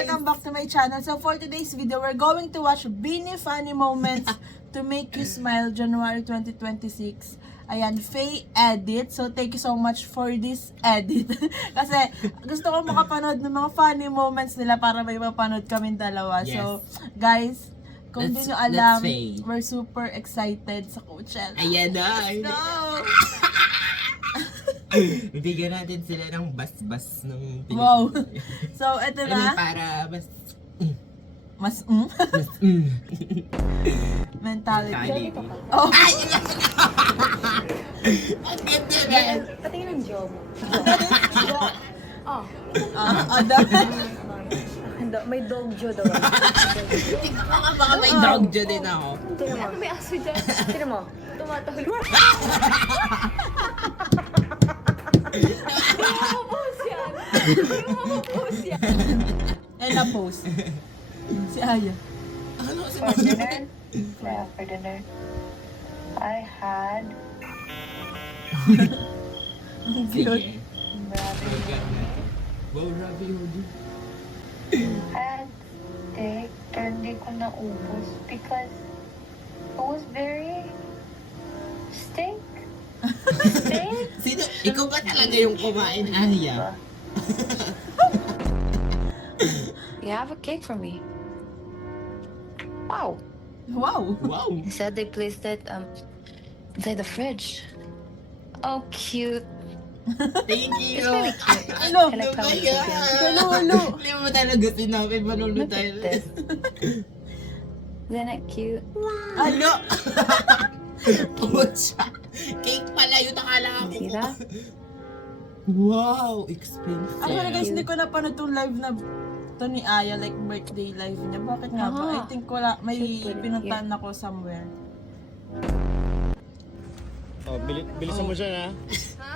Welcome back to my channel. So for today's video, we're going to watch Bini Funny Moments to Make You Smile, January 2026. Ayan, Faye edit. So thank you so much for this edit. Kasi gusto ko makapanood ng mga funny moments nila para may mapanood kaming dalawa. Yes. So guys, kung di nyo alam, Let's Faye. we're super excited sa Coachella. Ayan na. No! Bibigyan natin sila ng bas-bas ng Pilipinas. Wow. So eto Ano, na. para mas... Mas mas mentality. Oh. Ay! Ang ganda ba? Patingin ng job. Oh. May dog jo daw. Tingnan ko nga baka may dog dyan din ako. Tingnan mo. May aso dyan. Tingnan mo. Tumatahol. Lumabos yan. Lumabos yan. And na post. Si Aya. Ano si For dinner, for dinner, I had Ang cute. ravioli. Wow, ravioli. I had steak, pero hindi ko naubos because it was very steak. Steak? Sino? Ikaw ba talaga yung kumain, Aya? You have a cake for me. Wow. Wow. Wow. He said they placed it inside the fridge. Oh, cute. Thank you. It's really cute. Ano? Can I come with Kaya. you? Lalo. Hindi mo talaga sinabi, manulog Look tayo. at this. Isn't it cute? Ano? Pucha. Cake pala yun, akala ko. See that? Wow, expensive. Actually guys, hindi ko napanood tong live na to ni Aya, like birthday live niya. Bakit nga ba? I think wala, may Should put it pinuntahan ako somewhere. Oh, bilisan mo siya na.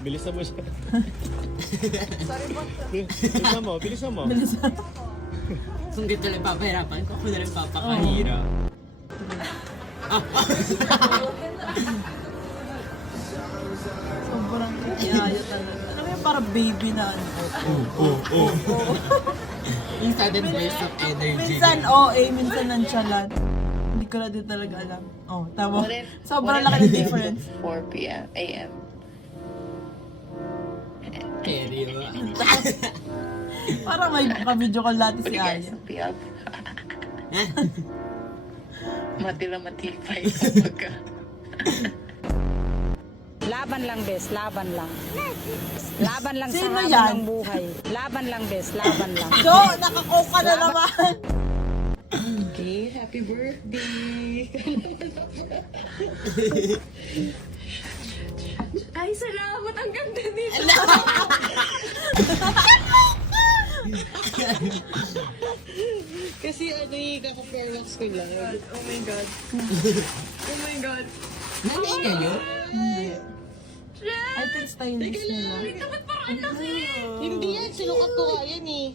Bilisan mo siya. Sorry, boss. Bilisan mo, bilisan mo. Bilisan. Kung dito lang papahirapan ko, ako na lang papakahirap. Sobrang cute ni Aya talaga. Alam mo yung parang baby na ano. Yung sudden burst of energy. Minsan OA, minsan nonchalant. Hindi ko na din talaga alam. Oh, tama. What if- Sobrang what laki if ng it difference. was 4 p.m. a.m. Carry mo. Parang may ka-video call natin Would si you guys Aya. be up? Matila matipay kapag Laban lang, bes. Laban lang. Laban lang Sino sa yan? hamon ng buhay. Laban lang, bes. Laban lang. So, nakakoka na naman. Okay, happy birthday! Ay, salamat. Ang ganda nito. Kasi ano yung kaka-fairwax ko lang. Oh my God. Oh my God. Nanay kayo? I think stylish nila. Dapat parang ang laki. Hindi yan, sinukat ko nga yan eh.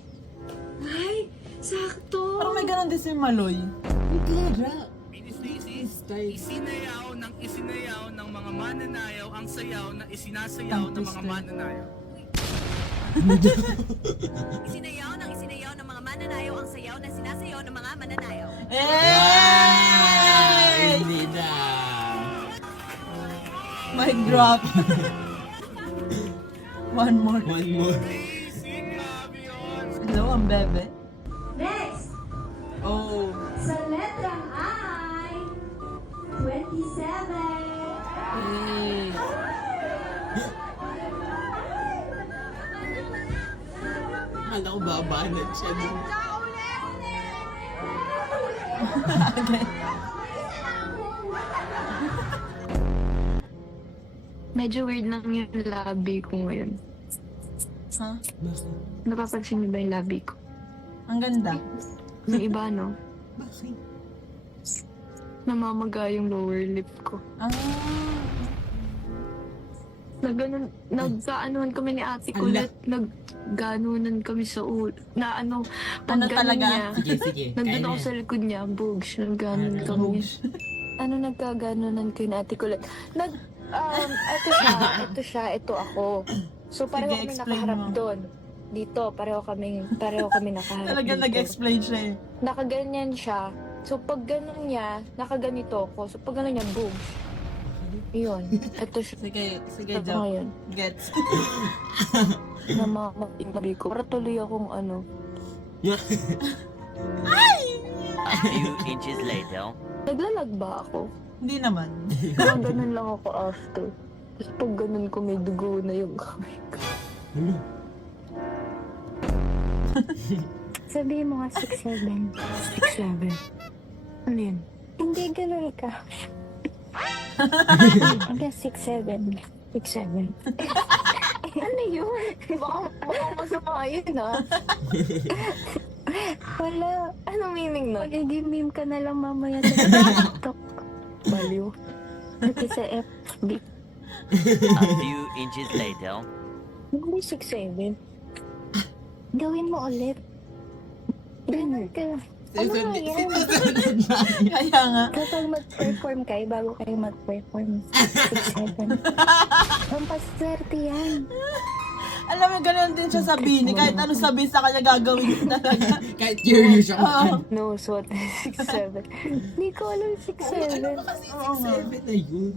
Ay, sakto. Parang may ganun din si Maloy. Isinayaw ng mga mananayaw ang sayaw na isinasayaw ng mga mananayaw. Isinayaw ng mga mananayaw ang sayaw na sinasayaw ng mga mananayaw. Hey! Hindi na. Mic drop. One more. One more. Hello, ang bebe. Next, Oh. sa letrang I, 27. Hey. Akala ko babanat siya dun. Medyo weird lang yung labi ko ngayon. Ha? Bakit? Napapansin niyo ba yung labi ko? Ang ganda. Yung iba, no? Bakit? Namamaga yung lower lip ko. Ah. Nagkaanuhan kami ni ate ko Ala. ulit. Nagganunan kami sa ulo. Na ano, pag Ano ganun talaga? niya. Sige, sige. Nandun Kaya ako na. sa likod niya, bugs. Nagganon kami. Ano, nagkaganunan ko ni ate ko ulit. Ito siya, ito ako. So, pareho Sige, kami explain nakaharap mo. doon. dito. Pareho kami nakaharap Talagang dito. nag-explain siya eh. Nakaganyan siya. So, pag ganun niya, nakaganito ako. So, pag ganun niya, boom. Yun. Ito siya. Sige, Ito joke. ngayon. Gets. Namamabi ko. Para tuloy akong ano. A few inches later. Naglalag ba ako? Hindi naman. Parang ganun lang ako after. Tapos pag ganun ko, may dugo na yung kamay ko. Sabihin mo nga 6'7". 6'7". Ano yun? Hindi ganun ka. Hanggang 6'7". 6'7". Ano yun? Baka masama yun, ha? Wala. Anong meaning nun? Magiging meme ka na lang mamaya sa TikTok. Baliw. Pati sa FB. A few inches later. Hindi 6'7". Gawin mo ulit. Ganun ka. Ano nga yan? Kaya nga. Kapag mag-perform kayo, bago kayo mag-perform, 6'7". Pampaswerte yan. Alam mo, ganun din siya sabihin. Kahit anong sabihin sa kanya, gagawin niya talaga. Kahit curious ako. Oo. No, SWAT 6'7". Hindi ko alam 6'7". Kasi 6'7 na yun.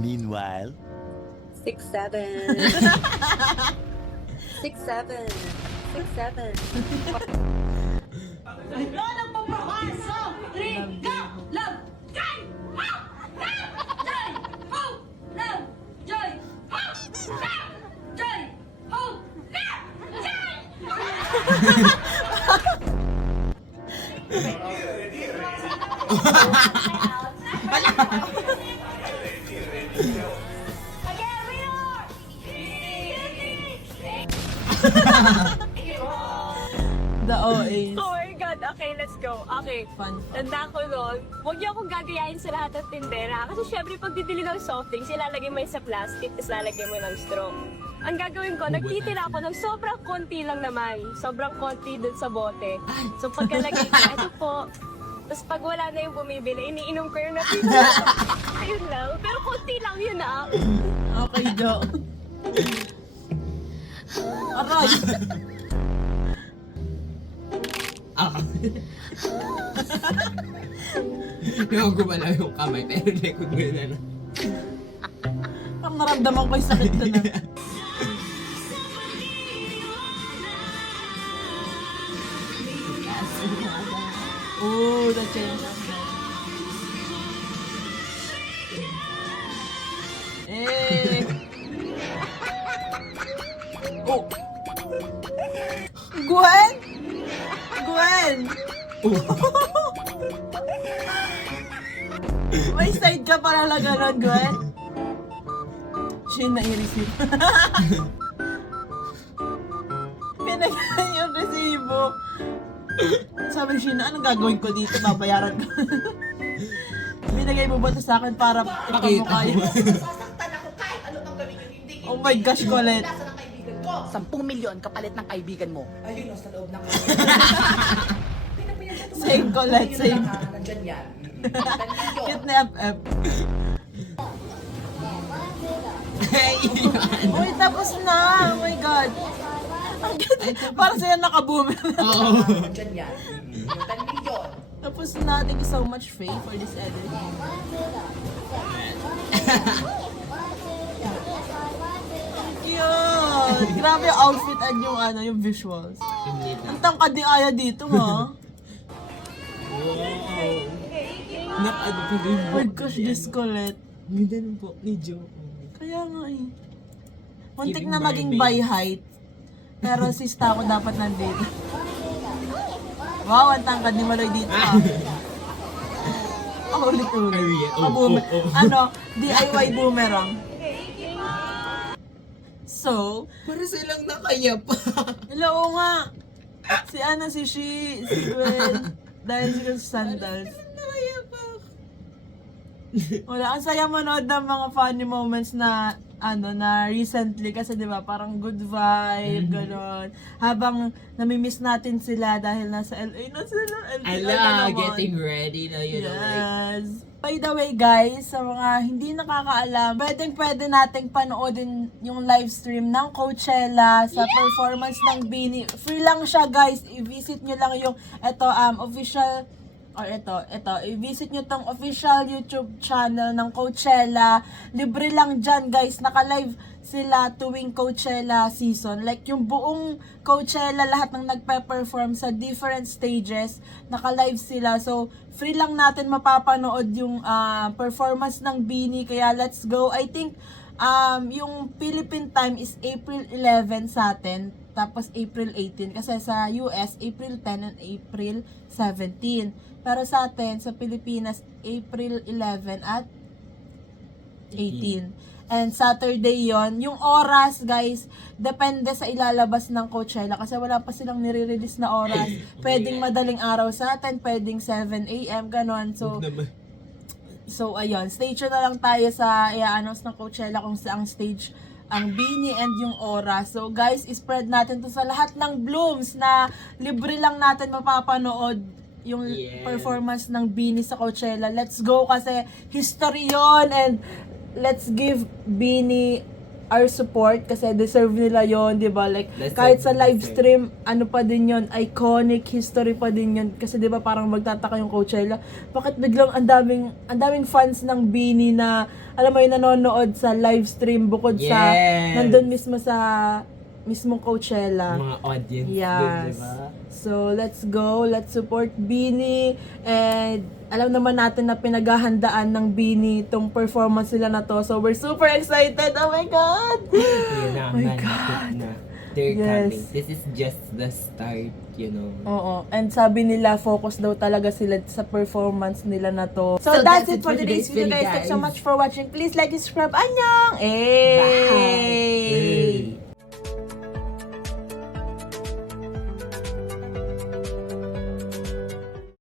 Meanwhile. 6'7". 6'7". 6'7". The OAs. Oh my God, okay, let's go. Okay, Fun. tanda ko nun, huwag niyo akong gagayahin sa lahat ng tindera. Kasi syempre, pag bibili ng soft drinks, ilalagay mo yun sa plastic, tapos lalagay mo ng straw. Ang gagawin ko, nagtitira ako ng sobrang konti lang naman. Sobrang konti dun sa bote. So pagkalagay ko, ito po. Tapos pag wala na yung bumibili, iniinom ko yung natitira. Ayun lang. Pero konti lang yun ah. Okay, joke. Aray! Yung gumalaw yung kamay, pero likod mo yun ano. Ang naramdaman ko yung sakit na na. Oh, the change of that. Eh. Oh. Gwen? Gwen? May side ka para lang ganon, Gwen? Shin na i-receive. Pinagyan yung resibo. Sabi Shin, anong gagawin ko dito? Babayaran ko. Binigay mo ba ito sa akin para ipamukha yun? Oh my gosh, Colette. 10 milyon kapalit ng kaibigan mo. Ayun, sa loob ng Same, Colette, same. Nandyan yan. Cute na FF. Uy, tapos na! Oh my God. Ang ganda. Para sa'yo nakaboomer. Nandyan yan. 10 milyon. Tapos na. Thank you so much, Faye, for this edit. Cute! Grabe yung outfit at yung yung visuals. Ang tangkad ni Aya dito, ha? Nakano pa rin Oh my gosh, this Colette. Ganda ng po ni Joe. Kaya nga eh. Muntik Giving na maging by height. Pero sista ko dapat nandito. Wow, ang tangkad ni Maloy dito ah. Oh, ulit-ulit. DIY boomerang. So, Para silang nakaya pa. hello nga. Si Gwen. Dahil sila sa sandals. Wala, ang saya manood ng mga funny moments na na recently kasi 'di ba parang good vibe ganon. Habang namimiss natin sila dahil nasa LA na sila. LA na naman. Getting ready na, you know, like, Yes. By the way guys, sa mga hindi nakakaalam, pwede nating panoodin yung live stream ng Coachella sa performance ng BINI. Free lang siya guys. I-visit nyo lang yung official i-visit nyo tong official YouTube channel ng Coachella. Libre lang dyan guys. Naka-live sila tuwing Coachella season. Like yung buong Coachella, lahat ng nagpe-perform sa different stages, naka-live sila. So, free lang natin mapapanood yung performance ng BINI. Kaya let's go. I think yung Philippine time is April 11 sa atin. Tapos April 18. Kasi sa US, April 10 and April 17. Pero sa atin, sa Pilipinas, April 11 at 18. And Saturday yon. Yung oras, guys, depende sa ilalabas ng Coachella. Kasi wala pa silang nire-release na oras. Pwedeng madaling araw sa atin, pwedeng 7 a.m. ganon. So, ayun. Stay tuned na lang tayo sa i-announce ng Coachella kung saang stage ang BINI and yung oras. So, guys, spread natin to sa lahat ng blooms na libre lang natin mapapanood yung performance ng BINI sa Coachella. Let's go kasi history yon, and let's give BINI our support kasi deserve nila yon, di ba? Like, kahit sa live stream, ano pa din yon, iconic history pa din yon. Kasi di ba parang magtataka yung Coachella, bakit biglang ang daming fans ng BINI na, alam mo yun, nanonood sa live stream bukod sa, nandun mismo sa mismong Coachella. mga audience Yes. din, di ba? So, let's go. Let's support BINI. And alam naman natin na pinaghahandaan ng BINI itong performance nila na to. So, we're super excited. Oh my God! Yun na, my man, God. na. They're Yes. coming. This is just the start, you know. Oo. And sabi nila, focus daw talaga sila sa performance nila na to. So, that's it for today's video, guys. Thanks so much for watching. Please like and subscribe. Annyeong! Hey! Bye!